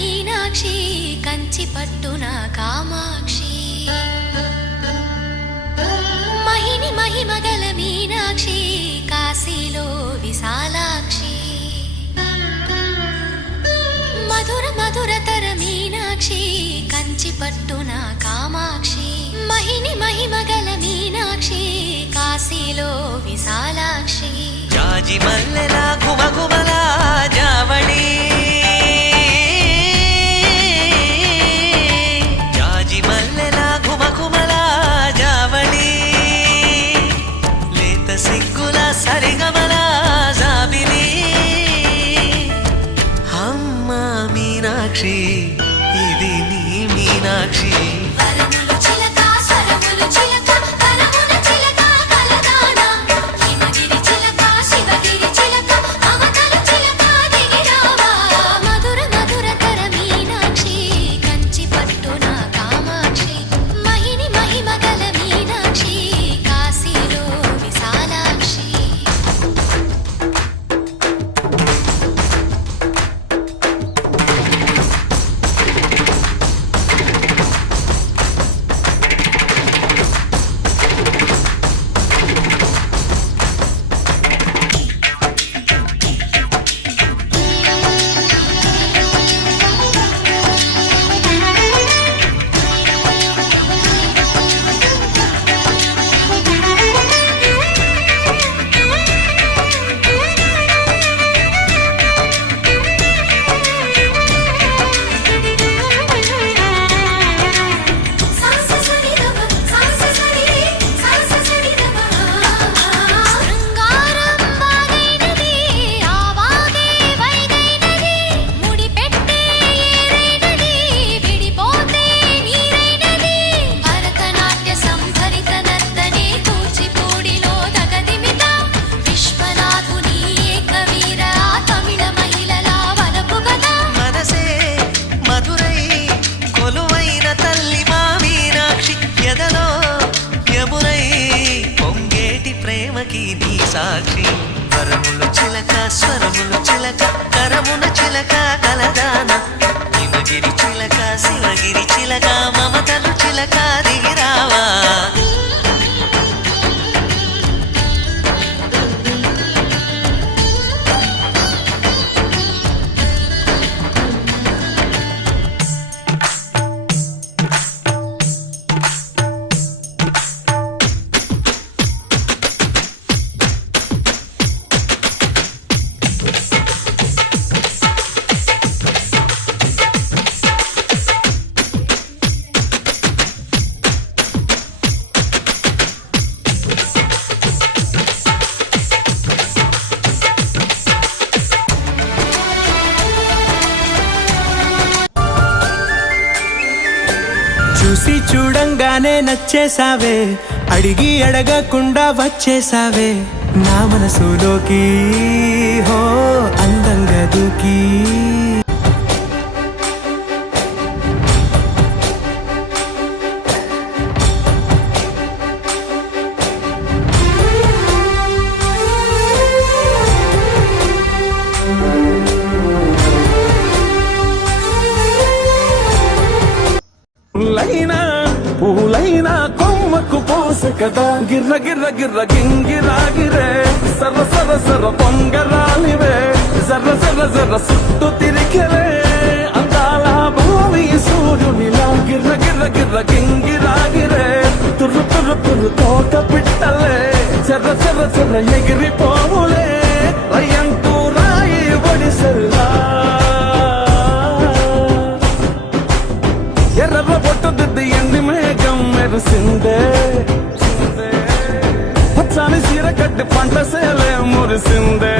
మీనాక్షి కంచి పట్టున కామాక్షి మహిని మహిమగల మీనాక్షి కాశీలో విశాలాక్షి మధుర మధురతర మీనాక్షి కంచి పట్టున కామాక్షి మహిని మహిమగల మీనాక్షి కాశీలో విశాలాక్షి జాజి మల్లెలా గుమగుమలా జావళి జాజి మల్లెలా గుమగుమలా జావళి లేత సిగ్గుల సరిగమల జాబిలి అమ్మ మీనాక్షి ఇది నీ మీనాక్షి నీ సాక్షి వరములు చిలక స్వరములు చిలక కరమున చిలక కలదాన హిమగిరి చిలక శివగిరి చిలక మమతలు చిలక దిగిరావా చూసి చూడంగానే నచ్చేసావే అడిగి అడగకుండా వచ్చేసావే నా మనసులోకి హో అందంగా దూకి పూలైనా కొమ్మకు పోసే కదా గిర్ర గిర్ర గిర్ర గింగిరాగిరే సర్ర సర్ర సర్ర పొంగరాలివే జర్ర జర్ర జర్ర సుట్టు తిరిగిరే అందాల భూమి సూర్యునిలా గిర్ర గిర్ర గిర్ర గింగిరాగిరే తుర్రు తుర్రు తుర్రు తోట పిట్టలే చెర్ర చెర్ర చెర్ర ఎగిరిపోవులే రయ్యంటూ రాయి ఒడిసెల్లా ఎర్ర పొట్టు దిద్ది ఎండి మేఘం మెరిసిందే పచ్చాని చీర కట్టి పంట సేలే మురిసిందే